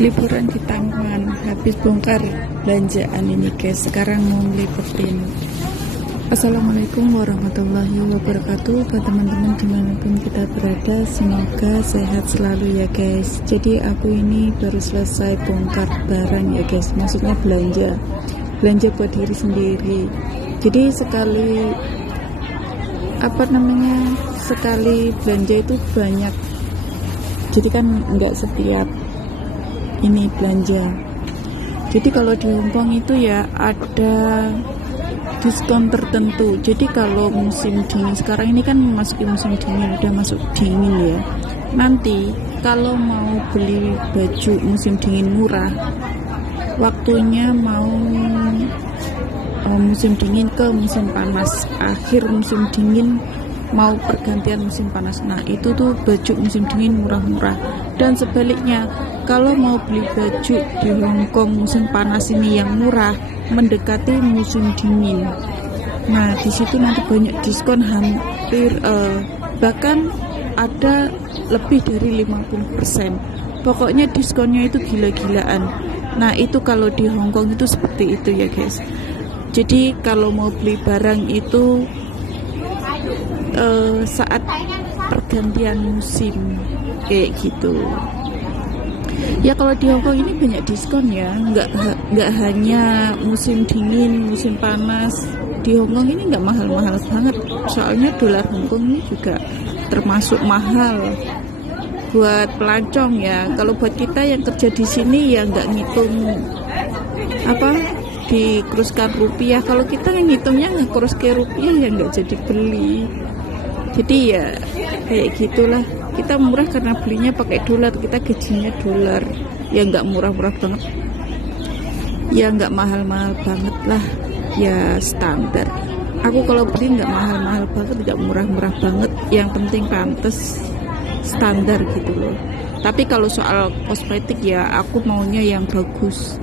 Liburan di taman, habis bongkar belanjaan ini guys, sekarang mau ngeliputin. Assalamualaikum warahmatullahi wabarakatuh. Buat teman-teman dimanapun kita berada, semoga sehat selalu ya guys. Jadi aku ini baru selesai bongkar barang ya guys, maksudnya belanja buat diri sendiri. Jadi sekali sekali belanja itu banyak, jadi kan nggak setiap ini belanja. Jadi kalau di Hongkong itu ya ada diskon tertentu. Jadi kalau musim dingin, sekarang ini kan memasuki musim dingin, udah masuk dingin ya. Nanti kalau mau beli baju musim dingin murah, waktunya mau musim dingin ke musim panas, akhir musim dingin mau pergantian musim panas. Nah itu tuh baju musim dingin murah-murah. Dan sebaliknya, kalau mau beli baju di Hongkong musim panas ini yang murah, mendekati musim dingin. Nah di situ nanti banyak diskon, hampir bahkan ada lebih dari 50%. Pokoknya diskonnya itu gila-gilaan. Nah itu kalau di Hongkong itu seperti itu ya guys. Jadi kalau mau beli barang itu saat pergantian musim kayak gitu ya. Kalau di Hongkong ini banyak diskon ya, nggak hanya musim dingin, musim panas. Di Hongkong ini nggak mahal-mahal banget, soalnya dolar Hongkong ini juga termasuk mahal buat pelancong ya. Kalau buat kita yang kerja di sini ya nggak ngitung dikuruskan rupiah. Kalau kita ngitungnya ngekurus ke rupiah ya nggak jadi beli. Jadi ya kayak gitulah, kita murah karena belinya pakai dolar, kita gajinya dolar ya, nggak murah-murah banget ya, nggak mahal-mahal banget lah ya, standar. Aku kalau beli nggak mahal-mahal banget, nggak murah-murah banget, yang penting pantas, standar gitu loh. Tapi kalau soal kosmetik ya aku maunya yang bagus,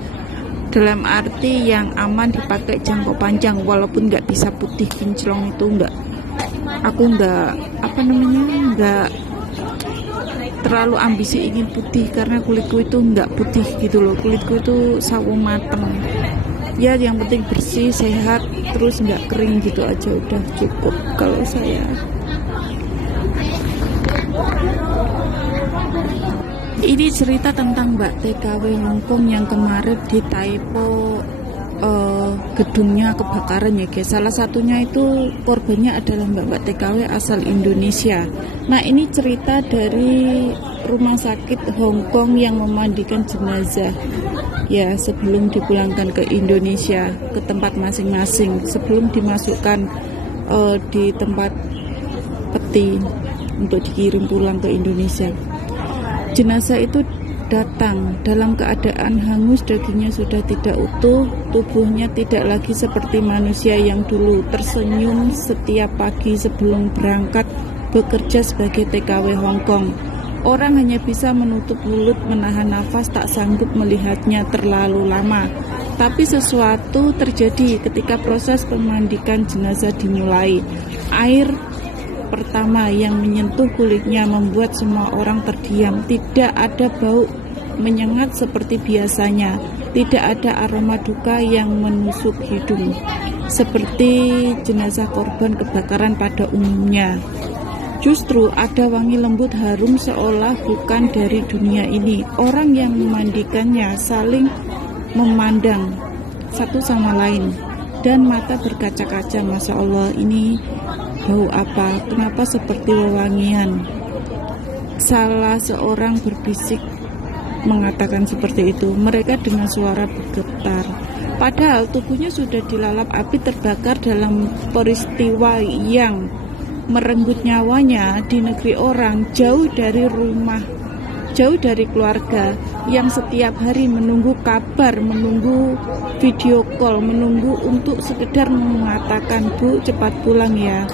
dalam arti yang aman dipakai jangka panjang, walaupun nggak bisa putih kinclong itu nggak. Aku nggak terlalu ambisi ingin putih, karena kulitku itu nggak putih gitu loh, kulitku itu sawo mateng ya. Yang penting bersih, sehat, terus nggak kering gitu aja udah cukup kalau saya. Ini cerita tentang Mbak TKW Hongkong yang kemarin di Taipo gedungnya kebakaran ya guys. Salah satunya itu korbannya adalah mbak TKW asal Indonesia. Nah ini cerita dari rumah sakit Hongkong yang memandikan jenazah ya, sebelum dipulangkan ke Indonesia, ke tempat masing-masing, sebelum dimasukkan di tempat peti untuk dikirim pulang ke Indonesia. Jenazah itu datang dalam keadaan hangus, dagingnya sudah tidak utuh, tubuhnya tidak lagi seperti manusia yang dulu tersenyum setiap pagi sebelum berangkat bekerja sebagai TKW Hongkong. Orang hanya bisa menutup mulut, menahan nafas, tak sanggup melihatnya terlalu lama. Tapi sesuatu terjadi ketika proses pemandikan jenazah dimulai. Air pertama yang menyentuh kulitnya membuat semua orang terdiam. Tidak ada bau menyengat seperti biasanya, tidak ada aroma duka yang menusuk hidung seperti jenazah korban kebakaran pada umumnya. Justru ada wangi lembut harum seolah bukan dari dunia ini. Orang yang memandikannya saling memandang satu sama lain dan mata berkaca-kaca. Masya Allah, ini bau apa? Kenapa seperti wewangian? Salah seorang berbisik mengatakan seperti itu. Mereka dengan suara bergetar. Padahal tubuhnya sudah dilalap api terbakar dalam peristiwa yang merenggut nyawanya di negeri orang, jauh dari rumah, jauh dari keluarga, yang setiap hari menunggu kabar, menunggu video call, menunggu untuk sekedar mengatakan, "Bu, cepat pulang ya."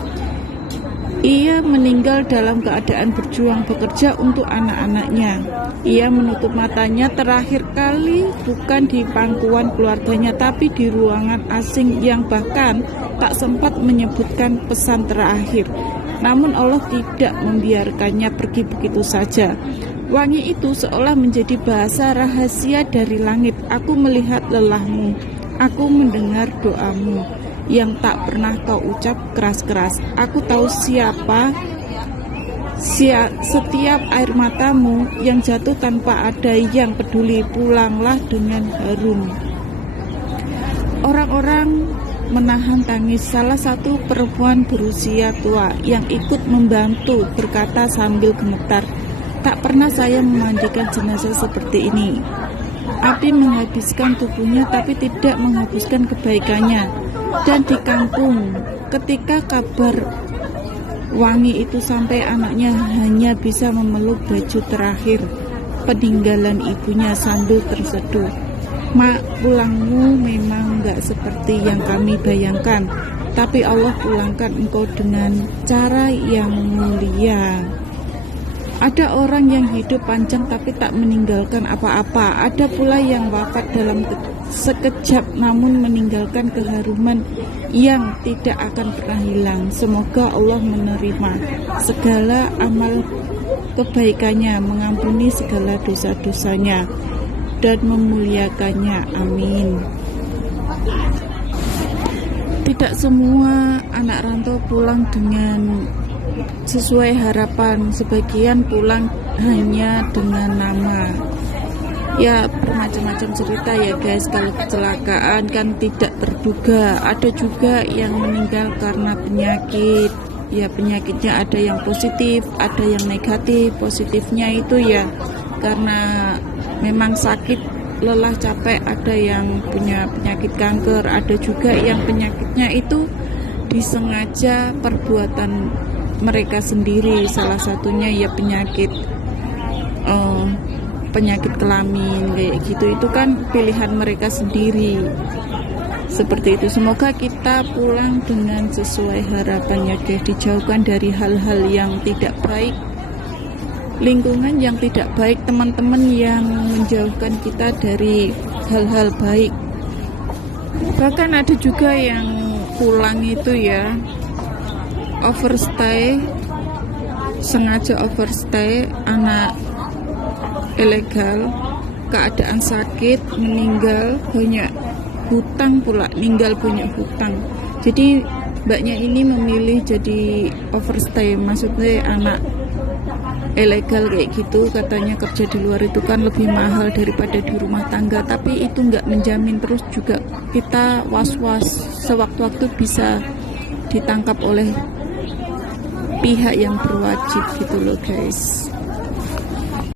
Ia meninggal dalam keadaan berjuang bekerja untuk anak-anaknya. Ia menutup matanya terakhir kali bukan di pangkuan keluarganya, tapi di ruangan asing yang bahkan tak sempat menyebutkan pesan terakhir. Namun Allah tidak membiarkannya pergi begitu saja. Wangi itu seolah menjadi bahasa rahasia dari langit. Aku melihat lelahmu, aku mendengar doamu yang tak pernah kau ucap keras-keras. Aku tahu setiap air matamu yang jatuh tanpa ada yang peduli. Pulanglah dengan harum. Orang-orang menahan tangis. Salah satu perempuan berusia tua yang ikut membantu berkata sambil gemetar, "Tak pernah saya memandikan jenazah seperti ini. Api menghabiskan tubuhnya tapi tidak menghabiskan kebaikannya." Dan di kampung, ketika kabar wangi itu sampai, anaknya hanya bisa memeluk baju terakhir peninggalan ibunya sambil terseduh. "Mak, pulangmu memang gak seperti yang kami bayangkan, tapi Allah pulangkan engkau dengan cara yang mulia." Ada orang yang hidup panjang tapi tak meninggalkan apa-apa. Ada pula yang wafat dalam sekejap namun meninggalkan keharuman yang tidak akan pernah hilang. Semoga Allah menerima segala amal kebaikannya, mengampuni segala dosa-dosanya, dan memuliakannya. Amin. Tidak semua anak rantau pulang dengan sesuai harapan. Sebagian pulang hanya dengan nama. Ya, bermacam-macam cerita ya guys. Kalau kecelakaan kan tidak terduga. Ada juga yang meninggal karena penyakit. Ya, penyakitnya ada yang positif, ada yang negatif. Positifnya itu ya karena memang sakit, lelah, capek. Ada yang punya penyakit kanker. Ada juga yang penyakitnya itu disengaja perbuatan mereka sendiri. Salah satunya ya penyakit kelamin kayak gitu. Itu kan pilihan mereka sendiri. Seperti itu. Semoga kita pulang dengan sesuai harapannya guys. Dijauhkan dari hal-hal yang tidak baik, lingkungan yang tidak baik, teman-teman yang menjauhkan kita dari hal-hal baik. Bahkan ada juga yang pulang itu ya overstay, sengaja overstay, anak ilegal, keadaan sakit, meninggal, banyak hutang pula, meninggal banyak hutang. Jadi mbaknya ini memilih jadi overstay, maksudnya anak ilegal kayak gitu. Katanya kerja di luar itu kan lebih mahal daripada di rumah tangga, tapi itu nggak menjamin. Terus juga kita was-was, sewaktu-waktu bisa ditangkap oleh pihak yang berwajib gitu loh guys.